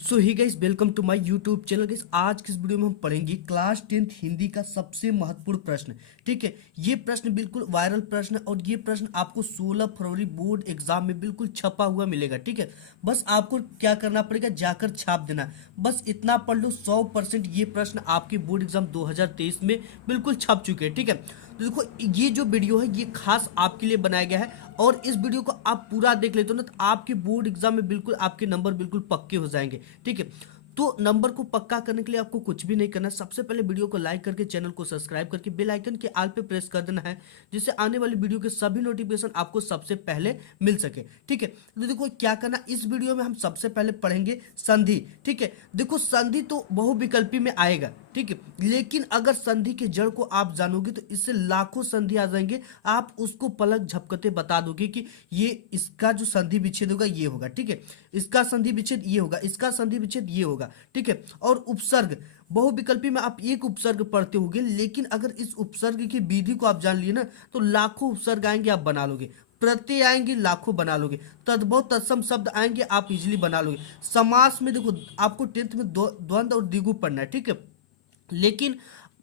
So hi guys, welcome to my YouTube channel. Guys, आज की इस वीडियो में हम पढ़ेंगे क्लास 10th हिंदी का सबसे महत्वपूर्ण प्रश्न। ठीक है, ये प्रश्न बिल्कुल वायरल प्रश्न है और ये प्रश्न आपको 16 फरवरी बोर्ड एग्जाम में बिल्कुल छपा हुआ मिलेगा। ठीक है, बस आपको क्या करना पड़ेगा, जाकर छाप देना। बस इतना पढ़ लो, 100% ये प्रश्न आपके बोर्ड एग्जाम 2023 में बिल्कुल छप चुके हैं। ठीक है, तो देखो, ये जो वीडियो है ये खास आपके लिए बनाया गया है और इस वीडियो को आप पूरा देख लेते हो ना, तो आपके बोर्ड एग्जाम में बिल्कुल आपके नंबर बिल्कुल पक्के हो जाएंगे। ठीक है, तो नंबर को पक्का करने के लिए आपको कुछ भी नहीं करना। सबसे पहले वीडियो को लाइक करके चैनल को सब्सक्राइब करके बेल आइकन के आल पे प्रेस कर देना है, जिससे आने वाली वीडियो के सभी नोटिफिकेशन आपको सबसे पहले मिल सके। ठीक है, तो देखो क्या करना, इस वीडियो में हम सबसे पहले पढ़ेंगे संधि। ठीक है, देखो संधि तो बहुविकल्पी में आएगा। ठीक है, लेकिन अगर संधि के जड़ को आप जानोगे तो इससे लाखों संधि आ जाएंगे। आप उसको पलक झपकते बता दोगे कि ये इसका जो संधि विच्छेद होगा ये होगा। ठीक है, इसका संधि विच्छेद ये होगा, इसका संधि विच्छेद ये होगा। ठीक है, और उपसर्ग बहुविकल्पी में आप एक उपसर्ग पढ़ते होगे, लेकिन अगर इस उपसर्ग की विधि को आप जान लिए ना तो लाखों उपसर्ग आएंगे, आप बना लोगे। प्रत्यय आएंगे, लाखों बना लोगे। तद्भव तत्सम शब्द आएंगे, आप इजिली बना लोगे। समास में देखो, आपको 10th में द्वंद्व और द्विगु पढ़ना है। ठीक है, लेकिन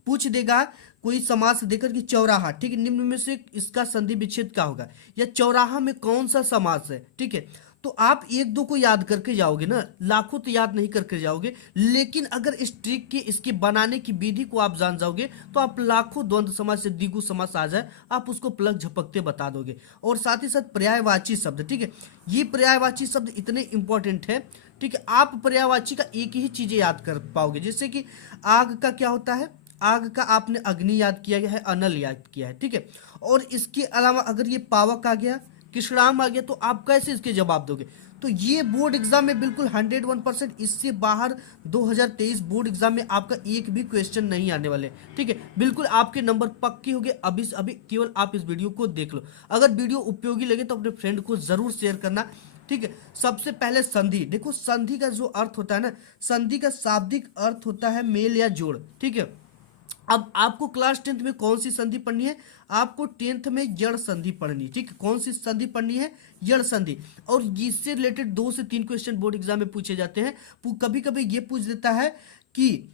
पूछ देगा कोई समास देकर कि चौराहा, ठीक है, निम्न में से इसका संधि विच्छेद क्या होगा, या चौराहा में कौन सा समास है। ठीक है, तो आप एक दो को याद करके जाओगे ना, लाखों तो याद नहीं करके जाओगे। लेकिन अगर इस ट्रिक के इसके बनाने की विधि को आप जान जाओगे तो आप लाखों द्वंद्व समास से द्विगु समास आ जाए, आप उसको पलक झपकते बता दोगे। और साथ ही साथ पर्यायवाची शब्द, ठीक है, ये पर्यायवाची शब्द इतने इंपॉर्टेंट है। ठीक है, आप पर्यायवाची का एक ही चीजें याद कर पाओगे, जैसे कि आग का क्या होता है, आग का आपने अग्नि याद किया गया है, अनल याद किया है। ठीक है, और इसके अलावा अगर ये पावक आ गया, कृष्णाम आ गया, तो आप कैसे इसके जवाब दोगे। तो ये बोर्ड एग्जाम में बिल्कुल 101%, इससे बाहर 2023 बोर्ड एग्जाम में आपका एक भी क्वेश्चन नहीं आने वाले। ठीक है, बिल्कुल आपके नंबर पक्के हो गए। अभी अभी केवल आप इस वीडियो को देख लो। अगर वीडियो उपयोगी लगे तो अपने फ्रेंड को जरूर शेयर करना। ठीक है, सबसे पहले संधि देखो, संधि का जो अर्थ होता है ना, संधि का शाब्दिक अर्थ होता है मेल या जोड़। ठीक है, अब आपको क्लास 10th में कौन सी संधि पढ़नी है, आपको 10th में जड़ संधि पढ़नी है। ठीक है, कौन सी संधि पढ़नी है, जड़ संधि। और इससे रिलेटेड 2 से 3 क्वेश्चन बोर्ड एग्जाम में पूछे जाते हैं। कभी कभी ये पूछ देता है कि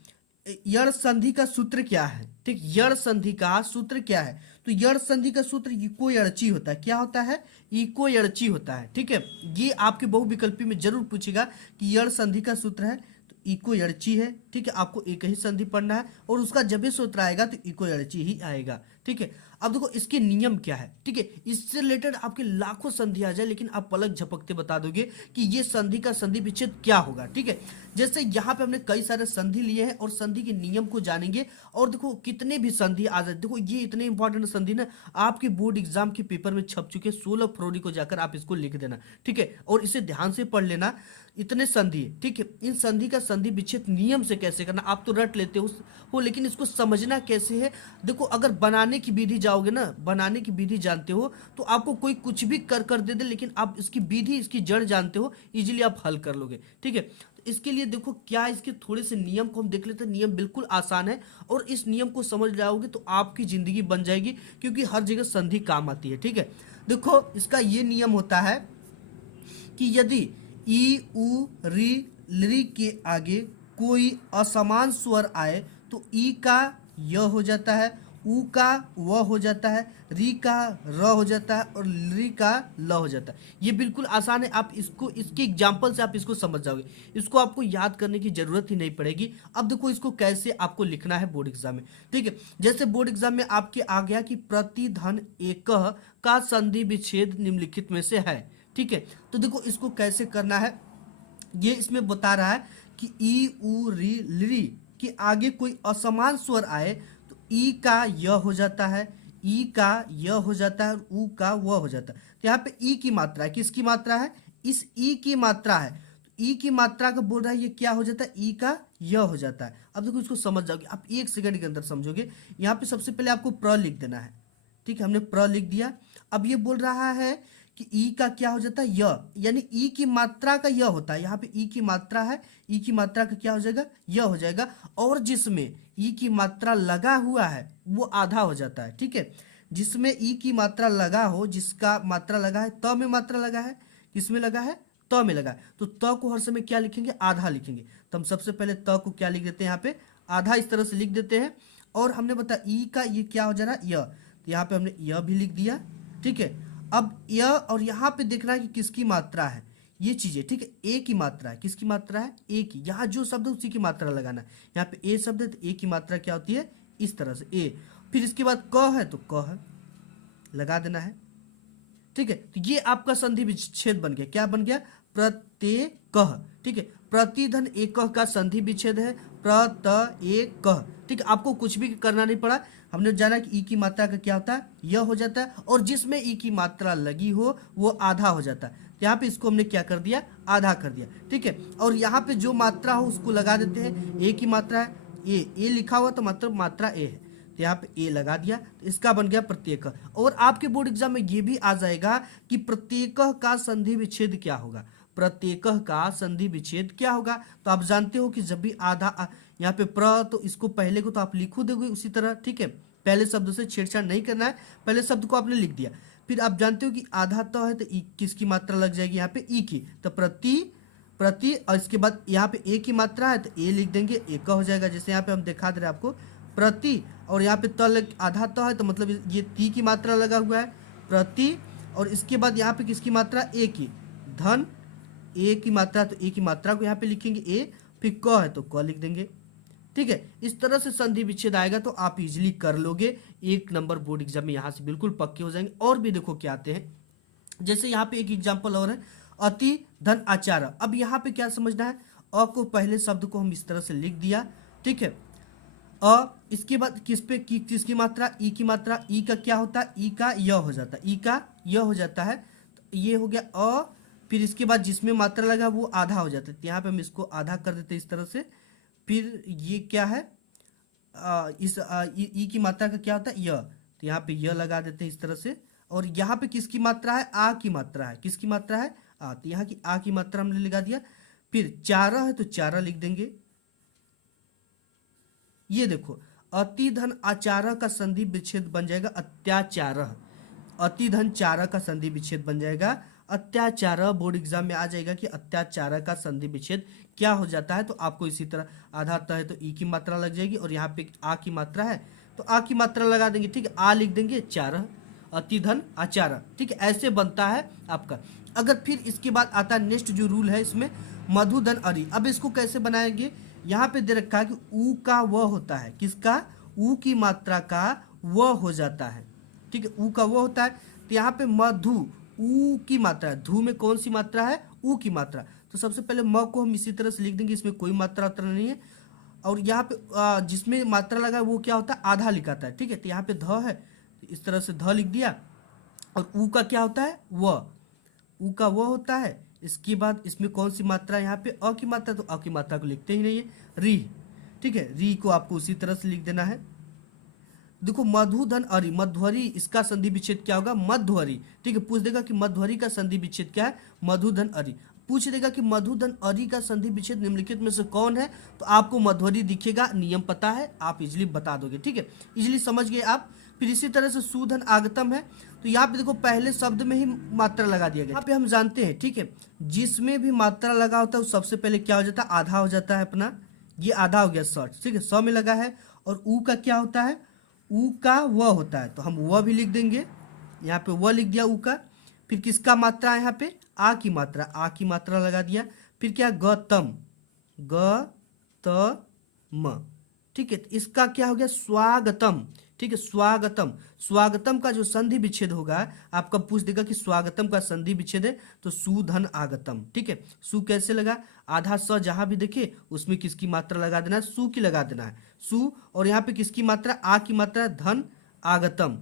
यड़ संधि का सूत्र क्या है। ठीक, यड़ संधि का सूत्र क्या है, तो यड़ संधि का सूत्र इको यड़ची होता है। क्या होता है, इको यड़ची होता है। ठीक है, ये आपके बहुविकल्पी में जरूर पूछेगा कि यड़ संधि का सूत्र है, इको यड़ची है। ठीक है, आपको एक ही संधि पढ़ना है और उसका जब भी सूत्र आएगा तो इको यड़ची ही आएगा। ठीक है, अब देखो इसके नियम क्या है। ठीक है, इससे रिलेटेड आपके लाखों संधि आ जाए, लेकिन आप पलक झपकते बता दोगे कि ये संधि का संधि विच्छेद क्या होगा। ठीक है, जैसे यहाँ पे हमने कई सारे संधि लिए हैं और संधि के नियम को जानेंगे। और देखो कितने भी संधि आ जाए, देखो ये इतने इंपॉर्टेंट संधि ना आपके बोर्ड एग्जाम के पेपर में छप चुके। 16 फरवरी को जाकर आप इसको लिख देना। ठीक है, और इसे ध्यान से पढ़ लेना, इतने संधि। ठीक है, इन संधि का संधि विच्छेद नियम से कैसे करना, आप तो रट लेते हो लेकिन इसको समझना कैसे है। देखो, अगर बनाने की विधि जाओगे ना, बनाने की विधि जानते हो तो आपको कोई कुछ भी कर दे दे, लेकिन आप इसकी विधि, इसकी जड़ जानते हो, इजीली आप हल कर लोगे। ठीक है, तो इसके लिए देखो क्या, इसके थोड़े से नियम को हम देख लेते हैं। नियम बिल्कुल आसान है और इस नियम को समझ जाओगे तो आपकी जिंदगी बन जाएगी, क्योंकि हर जगह संधि काम आती है। ठीक है, देखो इसका ये नियम होता है कि यदि ई उ री लरी के आगे कोई असमान स्वर आए तो ई का य हो जाता है, उ का व हो जाता है, री का र हो जाता है और लरी का ल हो जाता है। ये बिल्कुल आसान है, आप इसको, इसके एग्जाम्पल से आप इसको समझ जाओगे। इसको आपको याद करने की जरूरत ही नहीं पड़ेगी। अब देखो इसको कैसे आपको लिखना है बोर्ड एग्जाम में। ठीक है, जैसे बोर्ड एग्जाम में आपके आ गया कि प्रतिधन एक का संधि विच्छेद निम्नलिखित में से है। ठीक है, तो देखो इसको कैसे करना है, ये इसमें बता रहा है कि ई उ री लरी के आगे कोई असमान स्वर आए तो ई का य हो जाता है, ई का य हो जाता है और उ का व हो जाता है। तो यहाँ पे ई की मात्रा है, किसकी मात्रा है, इस ई की मात्रा है। तो ई की मात्रा का बोल रहा है, ये क्या हो जाता है, ई का य हो जाता है। अब देखो इसको समझ जाओगे, आप 1 सेकंड के अंदर समझोगे। यहाँ पे सबसे पहले आपको प्र लिख देना है। ठीक है, हमने प्र लिख दिया। अब ये बोल रहा है कि ई का क्या हो जाता है, य, यानी ई की मात्रा का य होता है। यहाँ पे ई की मात्रा है, ई की मात्रा का क्या हो जाएगा, य हो जाएगा। और जिसमें ई की मात्रा लगा हुआ है वो आधा हो जाता है। ठीक है, जिसमें ई की मात्रा लगा हो, जिसका मात्रा लगा है त में मात्रा लगा है, किसमें लगा है, त में लगा है तो त को हर समय क्या लिखेंगे, आधा लिखेंगे। तो हम सबसे पहले त को क्या लिख देते हैं, यहाँ पे आधा इस तरह से लिख देते हैं। और हमने बताया ई का ये क्या हो जा रहा है, य, तो यहाँ पे हमने य भी लिख दिया। ठीक है, अब य और यहाँ पे देखना है कि किसकी मात्रा है, ये चीजें। ठीक है, ए की मात्रा है, किसकी मात्रा है, ए की। यहाँ जो शब्द है उसी की मात्रा लगाना है। यहाँ पे ए शब्द है तो ए की मात्रा क्या होती है, इस तरह से ए। फिर इसके बाद क है तो क है, लगा देना है। ठीक है, तो ये आपका संधि विच्छेद बन गया। क्या बन गया, प्रत्येकः। ठीक है, प्रतिधन एकः का संधि विच्छेद है प्रत्येकः। ठीक है, आपको कुछ भी करना नहीं पड़ा। हमने जाना कि ई की मात्रा का क्या होता है, यह हो जाता है, और जिसमें ई की मात्रा लगी हो वो आधा हो जाता है। तो यहाँ पे इसको हमने क्या कर दिया, आधा कर दिया। ठीक है, और यहाँ पे जो मात्रा हो उसको लगा देते हैं। ए की मात्रा है, ए लिखा हुआ तो मतलब मात्रा ए है, तो यहाँ पे ए लगा दिया। तो इसका बन गया प्रत्येक। और आपके बोर्ड एग्जाम में ये भी आ जाएगा कि प्रत्येक का संधि विच्छेद क्या होगा, प्रत्येक का संधि विच्छेद क्या होगा। तो आप जानते हो कि जब भी आधा यहाँ पे तो इसको पहले को तो आप लिखो दोगे उसी तरह। ठीक है, पहले शब्द से छेड़छाड़ नहीं करना है, पहले शब्द को आपने लिख दिया। फिर आप जानते हो कि आधा तो है तो ई किसकी मात्रा लग जाएगी, यहाँ पे ई की, तो प्रति और इसके बाद यहाँ पे ए की मात्रा है तो ए लिख देंगे, ए का हो जाएगा। जैसे यहाँ पे हम दिखा दे रहे हैं आपको प्रति, और यहाँ पे आधा तो है तो मतलब ये ती की मात्रा लगा हुआ है, प्रति। और इसके बाद यहाँ पे किसकी मात्रा, ए की, धन ए की मात्रा, तो ए की मात्रा को यहाँ पे लिखेंगे ए, फिर क है तो क लिख देंगे। ठीक है, इस तरह से संधि विच्छेद आएगा तो आप इजीली कर लोगे। 1 नंबर बोर्ड एग्जाम में यहाँ से बिल्कुल पक्के हो जाएंगे। और भी देखो क्या आते हैं, जैसे यहाँ पे एक एग्जाम्पल और है, अति धन आचार। अब यहाँ पे क्या समझना है, अ को पहले शब्द को हम इस तरह से लिख दिया। ठीक है, इसके बाद किसकी मात्रा, ई की मात्रा। ई का क्या होता है, ई का य हो जाता है, ई का य हो जाता है। तो ये हो गया अ, फिर इसके बाद जिसमें मात्रा लगा वो आधा हो जाता है, तो यहाँ पे हम इसको आधा कर देते हैं इस तरह से। फिर ये क्या है, ई की मात्रा का क्या होता है, य, तो यहाँ पे य लगा देते हैं इस तरह से। और यहाँ पे किसकी मात्रा है, आ की मात्रा है, किसकी मात्रा है, आ, तो यहाँ की आ की मात्रा हमने लगा दिया। फिर चारा है तो चारा लिख देंगे। ये देखो, अति धन आचार का संधि विच्छेद बन जाएगा अत्याचार। अति धन चारा का संधि विच्छेद बन जाएगा अत्याचार। बोर्ड एग्जाम में आ जाएगा कि अत्याचार का संधि विच्छेद क्या हो जाता है। तो आपको इसी तरह आधा त है तो ई की मात्रा लग जाएगी, और यहाँ पे आ की मात्रा है तो आ की मात्रा लगा देंगे। ठीक है, आ लिख देंगे, चार, अति धन आचार। ठीक है, ऐसे बनता है आपका। अगर फिर इसके बाद आता है नेक्स्ट जो रूल है इसमें, मधु धन अरि। अब इसको कैसे बनाएंगे, यहाँ पे दे रखा है कि ऊ का व होता है, किसका, ऊ की मात्रा का व हो जाता है। ठीक है, ऊ का वो होता है। तो यहाँ पे मधु, ऊ की मात्रा है, धू में कौन सी मात्रा है, ऊ की मात्रा। तो सबसे पहले म को हम इसी तरह से लिख देंगे, इसमें कोई मात्रा उतरा नहीं है। और यहाँ पे जिसमें मात्रा लगा है वो क्या होता है, आधा लिखाता है। ठीक है, तो यहाँ पे ध है तो इस तरह से ध लिख दिया। और ऊ का क्या होता है, व, ऊ का वो होता है। इसके बाद इसमें कौन सी मात्रा है, यहाँ पे अ की मात्रा, तो अ की मात्रा को लिखते ही नहीं है, री। ठीक है, री को आपको उसी तरह से लिख देना है। देखो, मधु धन अरि, मध्वरी, इसका संधि विच्छेद क्या होगा, मध्वरी। ठीक है, पूछ देगा कि मध्वरी का संधि विच्छेद क्या है, मधु धन अरि। पूछ देगा कि मधु धन अरि का संधि विच्छेद निम्नलिखित में से कौन है, तो आपको मध्वरी दिखेगा, नियम पता है, आप इजिली बता दोगे। ठीक है, इजिली समझ गए आप। फिर इसी तरह से सुधन आगतम है, तो यहाँ पे देखो पहले शब्द में ही मात्रा लगा दिया गया। यहाँ पे हम जानते हैं, ठीक है, जिसमें भी मात्रा लगा होता है वो सबसे पहले क्या हो जाता है, आधा हो जाता है अपना। ये आधा हो गया शॉर्ट। ठीक है, 100 में लगा है। और ऊ का क्या होता है, ऊ का व होता है, तो हम व भी लिख देंगे। यहाँ पे व लिख दिया ऊ का। फिर किसका मात्रा है, यहाँ पे आ की मात्रा, आ की मात्रा लगा दिया। फिर क्या, गतम, गतम। ठीक है, इसका क्या हो गया, स्वागतम। ठीक है, स्वागतम। स्वागतम का जो संधि विच्छेद होगा, आपका पूछ देगा कि स्वागतम का संधि विच्छेद है, तो सुधन आगतम। ठीक है, सु कैसे लगा, आधा स जहां भी देखे उसमें किसकी मात्रा लगा देना है, सु की लगा देना है, सु। और यहाँ पे किसकी मात्रा, आ की मात्रा, धन आगतम।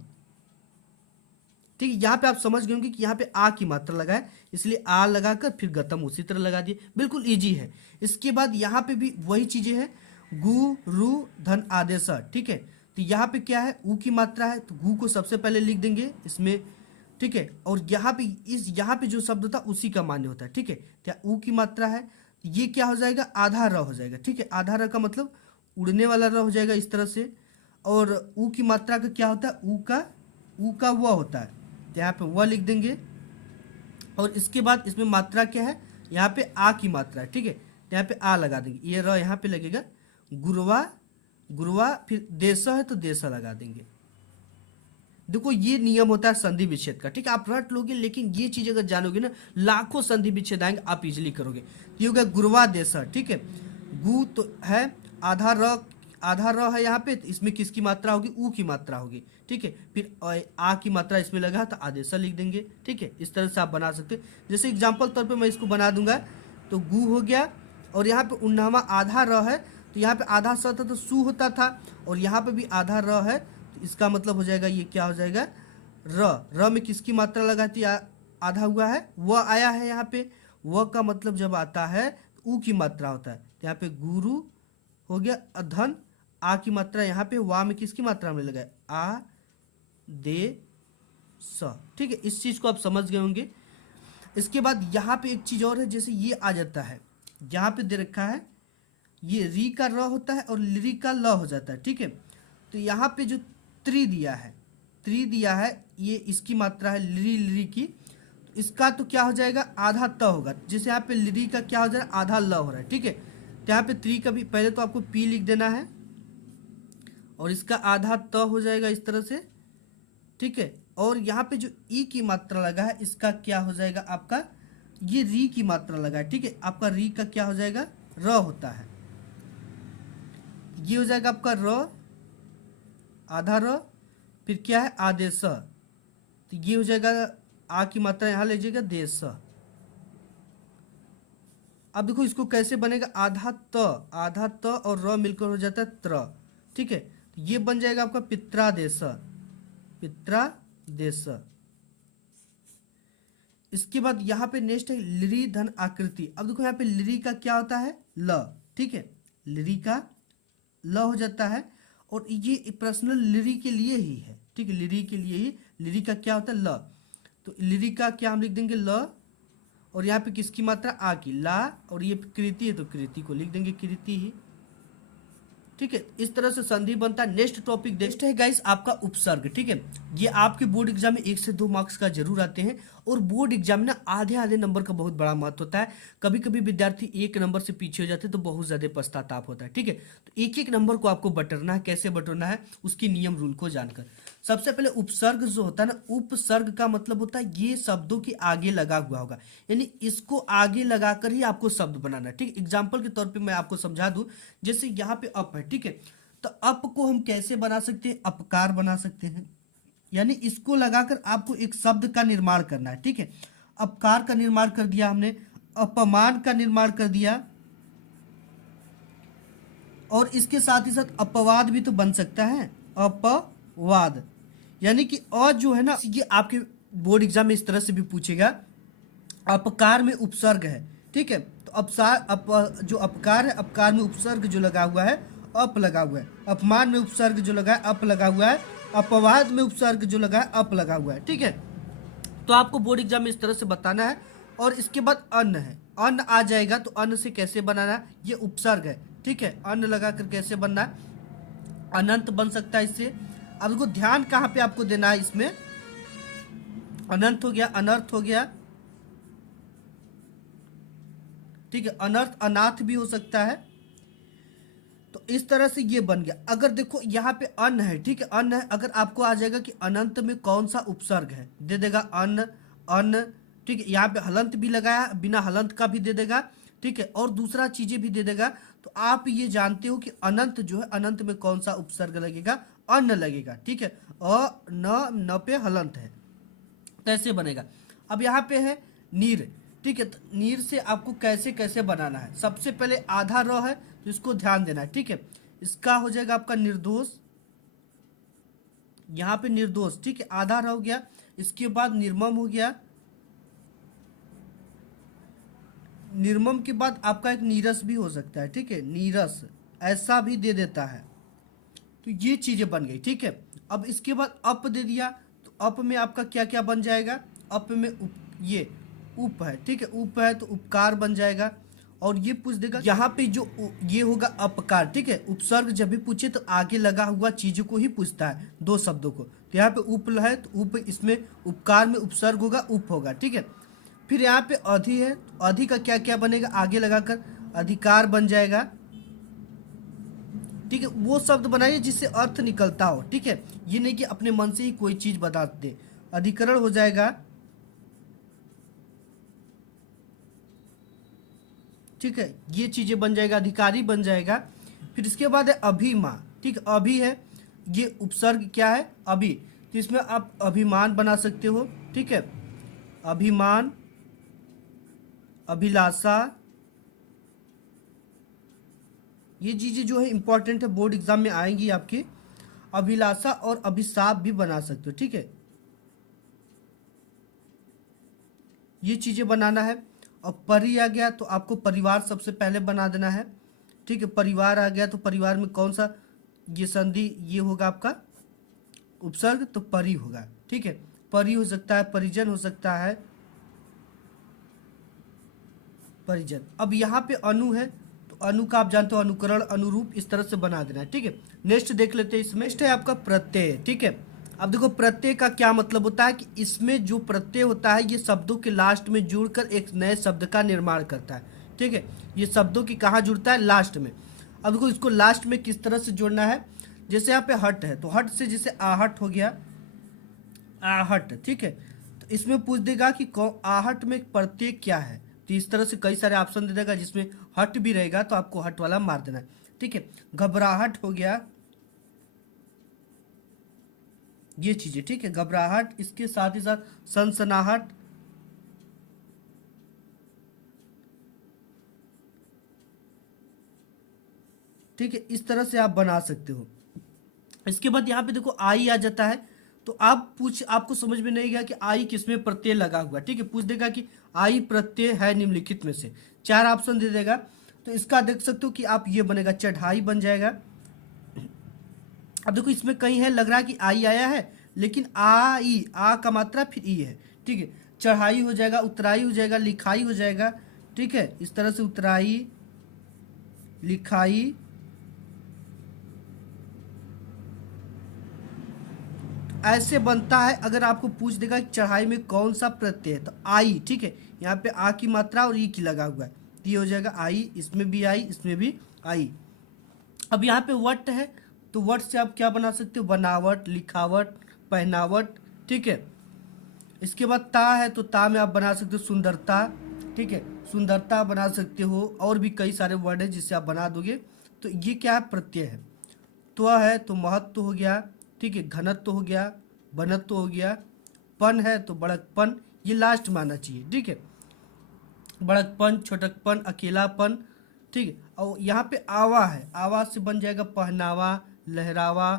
ठीक है, यहाँ पे आप समझ गए होंगे कि यहाँ पे आ की मात्रा लगा है, इसलिए आ लगाकर फिर गतम उसी तरह लगा दिए, बिल्कुल इजी है। इसके बाद यहाँ पे भी वही चीजें हैं, गु रु धन आदेश। ठीक है, तो यहाँ पे क्या है, ऊ की मात्रा है, तो गु को सबसे पहले लिख देंगे इसमें। ठीक है, और यहाँ पे जो शब्द था उसी का मान्य होता है। ठीक है, क्या ऊ की मात्रा है, ये क्या हो जाएगा, आधा र हो जाएगा। ठीक है, आधा र का मतलब उड़ने वाला र हो जाएगा इस तरह से। और ऊ की मात्रा का क्या होता है, ऊ का व होता है, तो यहाँ पे व लिख देंगे। और इसके बाद इसमें मात्रा क्या है, यहाँ पे आ की मात्रा है, ठीक है, तो यहाँ पे आ लगा देंगे, ये र यहाँ पे लगेगा, गुरवा, गुरवा, फिर देश है तो देश लगा देंगे। देखो ये नियम होता है संधि विच्छेद का, ठीक है, आप रट लोगे, लेकिन ये चीज अगर जानोगे ना, लाखों संधि विच्छेद आएंगे, आप इजिली करोगे। तो ये हो गया गुरवा देश, ठीक है, गु तो है, आधा र है यहाँ पे, तो इसमें किसकी मात्रा होगी, ऊ की मात्रा होगी, ठीक है, फिर आ की मात्रा इसमें लगा तो आदेशा लिख देंगे, ठीक है। इस तरह से आप बना सकते हैं। जैसे एग्जाम्पल तौर पे मैं इसको बना दूंगा, तो गु हो गया, और यहाँ पे 19वां आधा र है, तो यहाँ पे आधा स था तो सु होता था, और यहाँ पे भी आधा र है, तो इसका मतलब हो जाएगा ये क्या हो जाएगा, र में किसकी मात्रा लगाती आधा हुआ है, वह आया है यहाँ पे, वह का मतलब जब आता है तो ऊ की मात्रा होता है, तो यहाँ पे गुरु हो गया, अधन, आ की मात्रा यहाँ पे, वा में किसकी मात्रा में लगा, आ दे स, ठीक है। इस चीज को आप समझ गए होंगे। इसके बाद यहाँ पे एक चीज और है, जैसे ये आ जाता है, यहाँ पे दे रखा है, ये री का र होता है और ली का ल हो जाता है, ठीक है। तो यहाँ पे जो त्रि दिया है, ये इसकी मात्रा है ली की, तो इसका तो क्या हो जाएगा, आधा त होगा, जैसे यहाँ पे ली का क्या हो जाएगा, आधा ल हो रहा है, ठीक है। तो यहाँ पे त्रि का भी पहले तो आपको पी लिख देना है, और इसका आधा त हो जाएगा इस तरह से, ठीक है। और यहाँ पे जो ई की मात्रा लगा है, इसका क्या हो जाएगा आपका, ये री की मात्रा लगा है, ठीक है, आपका री का क्या हो जाएगा, र होता है, ये हो जाएगा आपका र, आधा र, फिर क्या है आदेश, तो ये हो जाएगा, आ की मात्रा यहां ले जाएगा देश। अब देखो इसको कैसे बनेगा, आधा त और र मिलकर हो जाता है त्र, ठीक है, तो ये बन जाएगा आपका पित्रादेश, पित्रादेश। इसके बाद यहाँ पे नेक्स्ट है लिरी धन आकृति। अब देखो यहाँ पे लिरी का क्या होता है, ल, ठीक है, लिरी का ल हो जाता है, और ये पर्सनल लिरी के लिए ही है, ठीक है, लिरी के लिए ही, लिरी का क्या होता है, ल, तो लिरी का क्या हम लिख देंगे, ल, और यहाँ पे किसकी मात्रा, आ की, ला, और ये कृति है तो कृति को लिख देंगे कृति ही, ठीक है। इस तरह से संधि बनता है। नेक्स्ट टॉपिक नेक्स्ट है गाइस आपका उपसर्ग, ठीक है, ये आपके बोर्ड एग्जाम में 1 से 2 मार्क्स का जरूर आते हैं, और बोर्ड एग्जाम में ना आधे नंबर का बहुत बड़ा महत्व होता है। कभी कभी विद्यार्थी 1 नंबर से पीछे हो जाते हैं तो बहुत ज्यादा पश्चाताप होता है, ठीक है। तो एक नंबर को आपको बटरना है, कैसे बटरना है, उसकी नियम रूल को जानकर। सबसे पहले उपसर्ग जो होता है ना, उपसर्ग का मतलब होता है ये शब्दों के आगे लगा हुआ होगा, यानी इसको आगे लगाकर ही आपको शब्द बनाना है, ठीक है। एग्जाम्पल के तौर पे मैं आपको समझा दूं, जैसे यहाँ पे अप है, ठीक है, तो अप को हम कैसे बना सकते हैं, अपकार बना सकते हैं, यानी इसको लगाकर आपको एक शब्द का निर्माण करना है, ठीक है। अपकार का निर्माण कर दिया हमने, अपमान का निर्माण कर दिया, और इसके साथ ही साथ अपवाद भी तो बन सकता है, अपवाद, यानी कि और जो है ना, ये आपके बोर्ड एग्जाम में इस तरह से भी पूछेगा, अपकार में उपसर्ग है, ठीक है, तो जो अपकार है, अपकार में उपसर्ग जो लगा हुआ है, अप लगा हुआ है, अपमान में उपसर्ग जो लगा है, अप लगा हुआ है, अपवाद में उपसर्ग जो लगा है, अप लगा हुआ है, ठीक है। तो आपको बोर्ड एग्जाम में इस तरह से बताना है। और इसके बाद अन्न है, अन्न आ जाएगा, तो अन्न से कैसे बनाना है, ये उपसर्ग है, ठीक है, अन्न लगाकर कैसे बनना है, अनंत बन सकता है इससे। अब देखो ध्यान कहाँ पे आपको देना है, इसमें अनंत हो गया, अनर्थ हो गया, ठीक है, अनर्थ अनाथ भी हो सकता है, तो इस तरह से ये बन गया। अगर देखो यहाँ पे अन्न है, ठीक है, अन्न है, अगर आपको आ जाएगा कि अनंत में कौन सा उपसर्ग है, दे देगा अन्न, अन्न, ठीक है, यहाँ पे हलंत भी लगाया, बिना हलंत का भी दे देगा, ठीक है, और दूसरा चीजें भी दे देगा। तो आप ये जानते हो कि अनंत जो है, अनंत में कौन सा उपसर्ग लगेगा, अन्न लगेगा, ठीक है, न पे हलंत है, तो ऐसे बनेगा। अब यहाँ पे है नीर, ठीक है, तो नीर से आपको कैसे कैसे बनाना है, सबसे पहले आधा र है तो इसको ध्यान देना है, ठीक है, इसका हो जाएगा आपका निर्दोष, यहाँ पे निर्दोष, ठीक है, आधा र हो गया। इसके बाद निर्मम हो गया, निर्मम के बाद आपका एक नीरस भी हो सकता है, ठीक है, नीरस ऐसा भी दे देता है, तो ये चीजें बन गई, ठीक है। अब इसके बाद अप दे दिया, तो अप में आपका क्या क्या बन जाएगा, अप में ये उप है, ठीक है, उप है तो उपकार बन जाएगा। और ये पूछ देगा यहाँ पे जो ये होगा अपकार, ठीक है, उपसर्ग जब भी पूछे तो आगे लगा हुआ चीजों को ही पूछता है, 2 शब्दों को, तो यहाँ पे उप है तो उप, इसमें उपकार में उपसर्ग होगा, उप होगा, ठीक है। फिर यहाँ पे अधि है, अधि का क्या क्या बनेगा, आगे लगाकर अधिकार बन जाएगा। ठीक है, वो शब्द बनाइए जिससे अर्थ निकलता हो। ठीक है, ये नहीं कि अपने मन से ही कोई चीज बता दे। अधिकरण हो जाएगा। ठीक है, ये चीजें बन जाएगा, अधिकारी बन जाएगा। फिर इसके बाद है अभिमा। ठीक है, अभि है, ये उपसर्ग क्या है, अभि, तो इसमें आप अभिमान बना सकते हो। ठीक है, अभिमान, अभिलाषा, ये चीजें जो है इंपॉर्टेंट है, बोर्ड एग्जाम में आएंगी आपके। अभिलाषा और अभिशाप भी बना सकते हो। ठीक है, ये चीजें बनाना है। और परि आ गया तो आपको परिवार सबसे पहले बना देना है। ठीक है, परिवार आ गया तो परिवार में कौन सा ये संधि, ये होगा आपका उपसर्ग, तो परि होगा। ठीक है, परि हो सकता है, परिजन हो सकता है, परिजन। अब यहाँ पे अनु है, तो अनु का आप जानते हो अनुकरण, अनुरूप, इस तरह से बना देना है। ठीक है, नेक्स्ट देख लेते हैं। इसमें नेक्स्ट है आपका प्रत्यय। ठीक है, अब देखो प्रत्यय का क्या मतलब होता है कि इसमें जो प्रत्यय होता है ये शब्दों के लास्ट में जुड़कर एक नए शब्द का निर्माण करता है। ठीक है, ये शब्दों की कहाँ जुड़ता है, लास्ट में। अब देखो इसको लास्ट में किस तरह से जोड़ना है, जैसे यहाँ पे हट है तो हट से जैसे आहट हो गया, आहट। ठीक है, तो इसमें पूछ देगा कि आहट में प्रत्यय क्या है, तो इस तरह से कई सारे ऑप्शन दे देगा जिसमें हट भी रहेगा, तो आपको हट वाला मार देना है। ठीक है, घबराहट हो गया, ये चीजें। ठीक है, घबराहट, इसके साथ ही साथ सनसनाहट, ठीक है, इस तरह से आप बना सकते हो। इसके बाद यहाँ पे देखो आई आ जाता है, तो आपको समझ में नहीं गया कि आई किसमें प्रत्यय लगा हुआ। ठीक है, पूछ देगा कि आई प्रत्यय है निम्नलिखित में से, 4 ऑप्शन दे देगा। तो इसका देख सकते हो कि आप ये बनेगा, चढ़ाई बन जाएगा। अब देखो इसमें कहीं है लग रहा है कि आई आया है, लेकिन आई, आ का मात्रा फिर ई है। ठीक है, चढ़ाई हो जाएगा, उतराई हो जाएगा, लिखाई हो जाएगा। ठीक है, इस तरह से उतराई, लिखाई, ऐसे बनता है। अगर आपको पूछ देगा कि चढ़ाई में कौन सा प्रत्यय है, तो आई। ठीक है, यहाँ पे आ की मात्रा और ई की लगा हुआ है, तो ये हो जाएगा आई, इसमें भी आई, इसमें भी आई। अब यहाँ पे वट है, तो वट से आप क्या बना सकते हो, बनावट, लिखावट, पहनावट। ठीक है, इसके बाद ता है, तो ता में आप बना सकते हो सुंदरता। ठीक है, सुंदरता बना सकते हो, और भी कई सारे वर्ड है जिससे आप बना दोगे। तो ये क्या है, प्रत्यय है। त्व है तो महत्व हो गया। ठीक है, घनत्व हो गया, बनत्व हो गया। पन है तो बड़कपन, ये लास्ट में आना चाहिए। ठीक है, बड़कपन, छोटकपन, अकेलापन। ठीक है, और यहाँ पे आवा है, आवा से बन जाएगा पहनावा, लहरावा।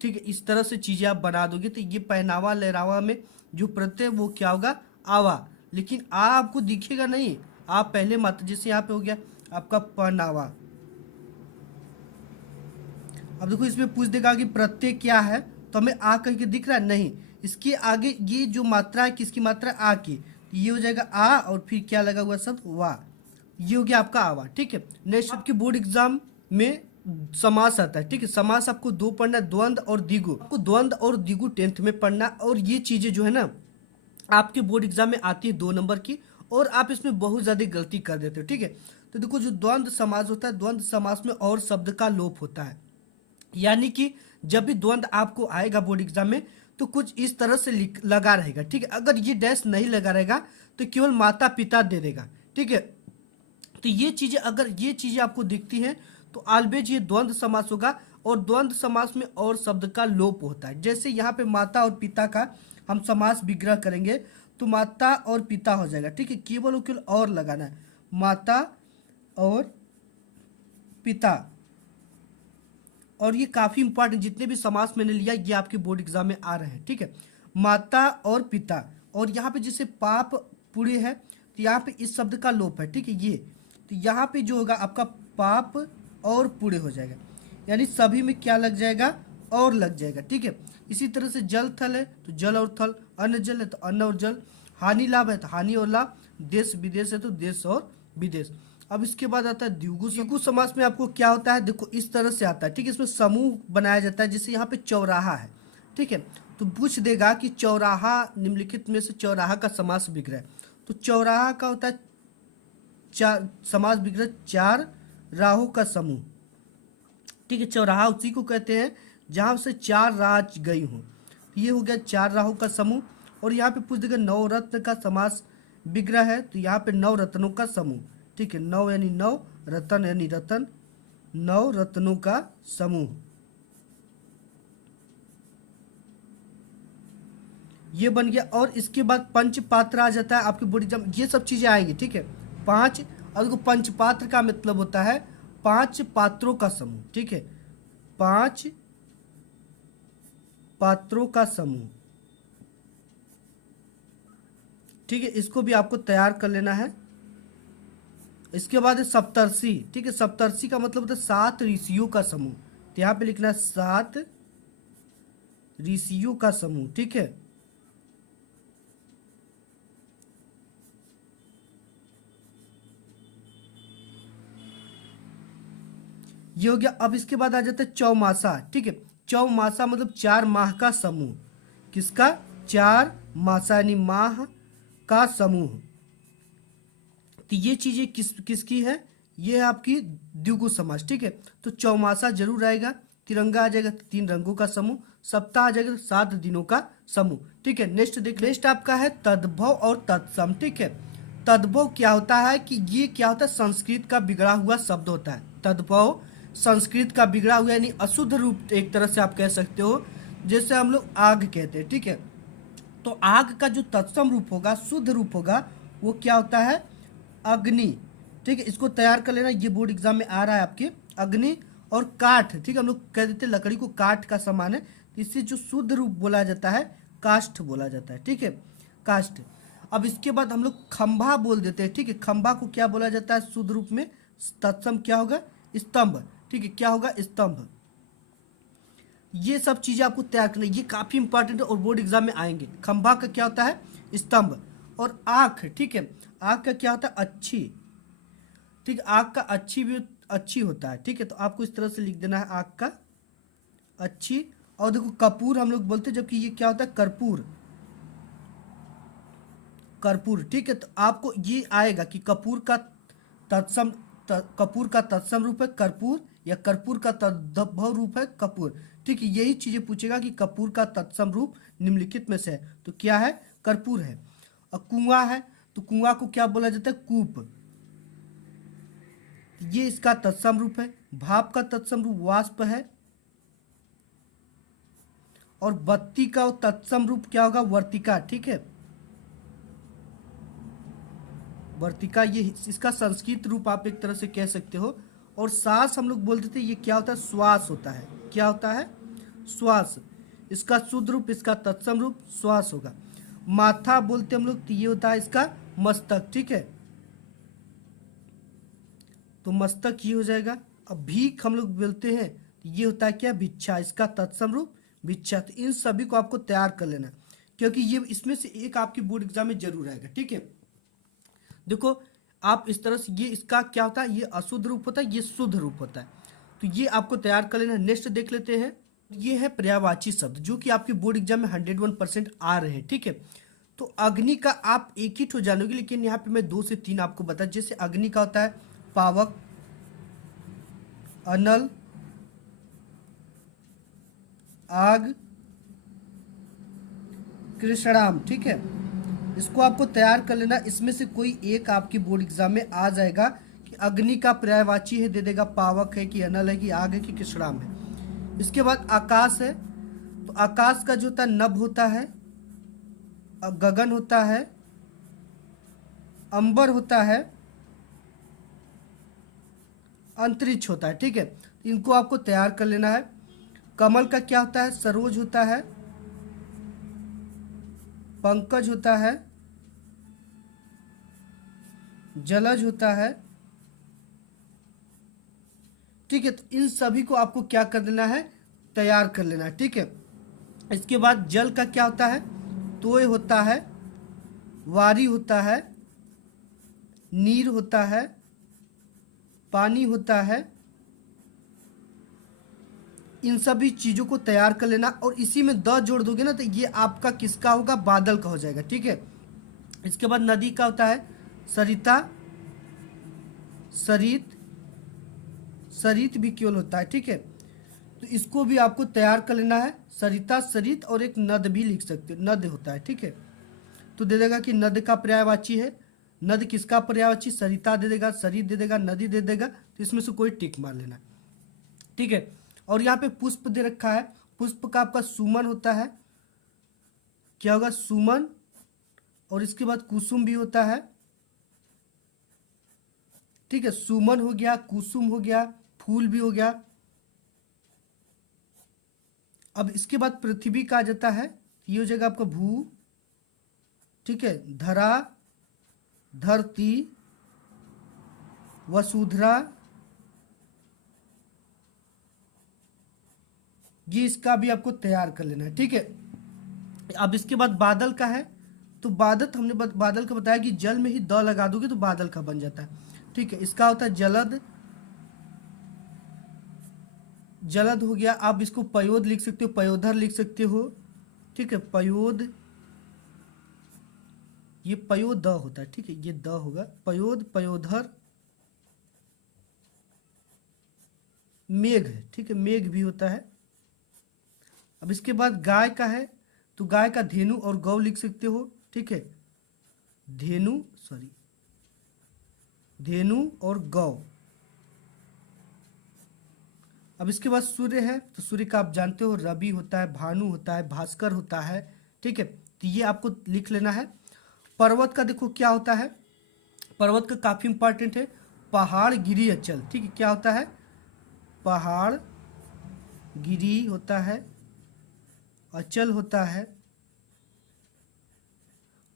ठीक है, इस तरह से चीजें आप बना दोगे, तो ये पहनावा, लहरावा में जो प्रत्यय वो क्या होगा, आवा। लेकिन आ आपको दिखेगा नहीं, आप पहले मात्रा, जैसे यहाँ पे हो गया आपका पहनावा। अब देखो इसमें पूछ देगा कि प्रत्यय क्या है, तो हमें आ कह के दिख रहा है नहीं, इसके आगे ये जो मात्रा है किसकी मात्रा, आ की, तो ये हो जाएगा आ, और फिर क्या लगा हुआ शब्द, वाह, ये हो गया आपका आवा। ठीक है, नेक्स्ट आपके बोर्ड एग्जाम में समास आता है। ठीक है, समास आपको 2 पढ़ना, द्वंद और द्विगु। आपको द्वंद और द्विगु 10th में पढ़ना, और ये चीजें जो है ना आपके बोर्ड एग्जाम में आती है 2 नंबर की, और आप इसमें बहुत ज्यादा गलती कर देते हो। ठीक है, तो देखो जो द्वंद समास होता है, द्वंद समास में और शब्द का लोप होता है, यानी कि जब भी द्वंद आपको आएगा बोर्ड एग्जाम में, तो कुछ इस तरह से लगा रहेगा। ठीक है, अगर ये डैश नहीं लगा रहेगा तो केवल माता पिता दे देगा। ठीक है, तो ये चीजें, अगर ये चीजें आपको दिखती हैं तो ऑलवेज ये द्वंद समास होगा, और द्वंद समास में और शब्द का लोप होता है। जैसे यहाँ पे माता और पिता का हम समास विग्रह करेंगे, तो माता और पिता हो जाएगा। ठीक है, केवल और लगाना है, माता और पिता। और ये काफी इंपॉर्टेंट, जितने भी समास मैंने लिया ये आपके बोर्ड एग्जाम में आ रहे हैं। ठीक है, माता और पिता, और यहाँ पे जैसे पाप पुण्य है, तो यहाँ पे इस शब्द का लोप है। ठीक है, ये तो यहाँ पे जो होगा आपका पाप और पुण्य हो जाएगा, यानी सभी में क्या लग जाएगा, और लग जाएगा। ठीक है, इसी तरह से जल थल है तो जल और थल, अन्न जल है तो अन्न और जल, हानि लाभ है तो हानि और लाभ, देश विदेश है तो देश और विदेश। अब इसके बाद आता है द्विगु। द्विगु समास में आपको क्या होता है, देखो इस तरह से आता है। ठीक है, इसमें समूह बनाया जाता है, जैसे यहाँ पे चौराहा है। ठीक है, तो पूछ देगा कि चौराहा निम्नलिखित में से चौराहा का समास विग्रह, तो चौराहा का होता है चार, समास विग्रह चार राहों का समूह। ठीक है, चौराहा उसी को कहते हैं जहां से चार राह गई हों। तो ये हो गया चार राहों का समूह। और यहाँ पे पूछ देगा नवरत्न का समास विग्रह है, तो यहाँ पे नव रत्नों का समूह। ठीक है, नव यानी नव, रतन यानी रतन, नव रत्नों का समूह। ये बन गया। और इसके बाद पंचपात्र आ जाता है आपके बोर्ड एग्जाम, ये सब चीजें आएंगी। ठीक है, पांच, और देखो पंचपात्र का मतलब होता है पांच पात्रों का समूह। ठीक है, पांच पात्रों का समूह। ठीक है, इसको भी आपको तैयार कर लेना है। इसके बाद है सप्तर्षि। ठीक है, सप्तर्षि का मतलब होता है सात ऋषियों का समूह। तो यहां पे लिखना है सात ऋषियों का समूह। ठीक है, ये हो गया। अब इसके बाद आ जाता है चौमासा। ठीक है, चौमासा मतलब चार माह का समूह। किसका? चार मासा यानी माह का समूह। तो ये चीजें किसकी है? ये है आपकी द्विगु समास। ठीक है, तो चौमासा जरूर आएगा। तिरंगा आ जाएगा, तीन रंगों का समूह। सप्ताह आ जाएगा, 7 दिनों का समूह। ठीक है, नेक्स्ट आपका है तद्भव और तत्सम। ठीक है, तद्भव क्या होता है कि ये क्या होता है, संस्कृत का बिगड़ा हुआ शब्द होता है। तद्भव संस्कृत का बिगड़ा हुआ यानी अशुद्ध रूप, एक तरह से आप कह सकते हो, जैसे हम लोग आग कहते हैं। ठीक है, तो आग का जो तत्सम रूप होगा, शुद्ध रूप होगा, वो क्या होता है? अग्नि। ठीक है, इसको तैयार कर लेना, ये बोर्ड एग्जाम में आ रहा है आपके। अग्नि और काठ। ठीक है, हम लोग कह देते हैं लकड़ी को काठ का समान है, तो इससे जो शुद्ध रूप बोला जाता है काष्ठ बोला जाता है। ठीक है, काष्ठ। अब इसके बाद हम लोग खंभा बोल देते हैं। ठीक है, खंभा को क्या बोला जाता है शुद्ध रूप में? तत्सम क्या होगा? स्तंभ। ठीक है, क्या होगा? स्तंभ। ये सब चीजें आपको तैयार करना, ये काफी इंपॉर्टेंट है और बोर्ड एग्जाम में आएंगे। खंभा का क्या होता है? स्तंभ। और आंख। ठीक है, आंख का क्या होता है? अच्छी। ठीक है, आंख का अच्छी भी अच्छी होता है। ठीक है, तो आपको इस तरह से लिख देना है आंख का अच्छी। और देखो कपूर हम लोग बोलते हैं, जबकि ये क्या होता है? कर्पूर। कर्पूर। ठीक है, तो आपको ये आएगा कि कपूर का तत्सम कपूर का तत्सम रूप है कर्पूर, या कर्पूर का तद्भव रूप है कपूर। ठीक है, यही चीजें पूछेगा कि कपूर का तत्सम रूप निम्नलिखित में से है, तो क्या है? कर्पूर है। और कुआं है, तो कुआं को क्या बोला जाता है? कूप। ये इसका तत्सम रूप है। भाप का तत्सम रूप वाष्प है। और बत्ती का तत्सम रूप क्या होगा? वर्तिका। ठीक है, वर्तिका, ये इसका संस्कृत रूप आप एक तरह से कह सकते हो। और सांस हम लोग बोलते थे, ये क्या होता है? श्वास होता है। क्या होता है? श्वास। इसका शुद्ध रूप, इसका तत्सम रूप श्वास होगा। माथा बोलते हम लोग, तो ये होता है इसका मस्तक। ठीक है, तो मस्तक ये हो जाएगा। अब भीख हम लोग बोलते हैं, तो ये होता है क्या? भिक्षा। इसका तत्सम रूप भिक्षा। तो इन सभी को आपको तैयार कर लेना, क्योंकि ये इसमें से एक आपके बोर्ड एग्जाम में जरूर आएगा। ठीक है, देखो आप इस तरह से, ये इसका क्या होता है? ये अशुद्ध रूप होता है, ये शुद्ध रूप होता है। तो ये आपको तैयार कर लेना। नेक्स्ट देख लेते हैं, ये है पर्यायवाची शब्द, जो कि आपके बोर्ड एग्जाम में 101% आ रहे हैं। ठीक है, तो अग्नि का आप एक ही ठो जानोगे, लेकिन यहाँ पे मैं 2 से 3 आपको बता। जैसे अग्नि का होता है पावक, अनल, आग, कृष्णाम। ठीक है, इसको आपको तैयार कर लेना। इसमें से कोई एक आपकी बोर्ड एग्जाम में आ जाएगा कि अग्नि का पर्यायवाची है, दे देगा पावक है कि अनल है कि आग है कि कृष्णाम है। इसके बाद आकाश है, तो आकाश का जो होता है नभ होता है, गगन होता है, अंबर होता है, अंतरिक्ष होता है। ठीक है, इनको आपको तैयार कर लेना है। कमल का क्या होता है? सरोज होता है, पंकज होता है, जलज होता है। ठीक है, तो इन सभी को आपको क्या कर देना है? तैयार कर लेना है। ठीक है, इसके बाद जल का क्या होता है? तोय होता है, वारी होता है, नीर होता है, पानी होता है। इन सभी चीजों को तैयार कर लेना, और इसी में द जोड़ दोगे ना, तो ये आपका किसका होगा? बादल का हो जाएगा। ठीक है, इसके बाद नदी का होता है सरिता, सरित, सरित भी केवल होता है, ठीक है। तो इसको भी आपको तैयार कर लेना है, सरिता, सरित, और एक नद भी लिख सकते, नद होता है, ठीक है। तो दे देगा कि नद का पर्यायवाची है, नद किसका पर्यायवाची, सरिता दे देगा, सरित दे देगा, नदी दे देगा, तो इसमें से कोई टिक मार लेना, ठीक है। और यहाँ पे पुष्प दे रखा है, पुष्प का आपका सुमन होता है, क्या होगा, सुमन, और इसके बाद कुसुम भी होता है, ठीक है। सुमन हो गया, कुसुम हो गया, फूल भी हो गया। अब इसके बाद पृथ्वी का आ जाता है, ये हो जाएगा आपका भू, ठीक है, धरा, धरती, वसुधरा, ये इसका भी आपको तैयार कर लेना है, ठीक है। अब इसके बाद बादल का है, तो बादल हमने बादल का बताया कि जल में ही द लगा दोगे तो बादल का बन जाता है, ठीक है। इसका होता है जलद, जलद हो गया। आप इसको पयोद लिख सकते हो, पयोधर लिख सकते हो, ठीक है, पयोद, ये पयो द होता है, ठीक है, ये द होगा, पयोद, पयोधर, मेघ है, ठीक है, मेघ भी होता है। अब इसके बाद गाय का है, तो गाय का धेनु और गौ लिख सकते हो, ठीक है, धेनु, सॉरी, धेनु और गौ। अब इसके बाद सूर्य है, तो सूर्य का आप जानते हो रवि होता है, भानु होता है, भास्कर होता है, ठीक है, तो ये आपको लिख लेना है। पर्वत का देखो क्या होता है, पर्वत का काफी इंपॉर्टेंट है, पहाड़, गिरी, अचल, ठीक है, क्या होता है, पहाड़, गिरी होता है, अचल होता है,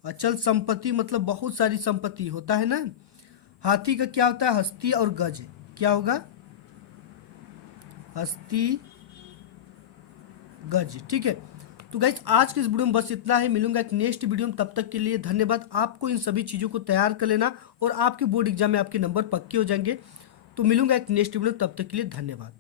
अचल संपत्ति मतलब बहुत सारी संपत्ति होता है ना। हाथी का क्या होता है, हस्ती और गज, क्या होगा, हस्ती, गज, ठीक है। तो गाइस आज के इस वीडियो में बस इतना ही, मिलूंगा एक नेक्स्ट वीडियो में, तब तक के लिए धन्यवाद। आपको इन सभी चीज़ों को तैयार कर लेना और आपके बोर्ड एग्जाम में आपके नंबर पक्के हो जाएंगे। तो मिलूंगा एक नेक्स्ट वीडियो, तब तक के लिए धन्यवाद।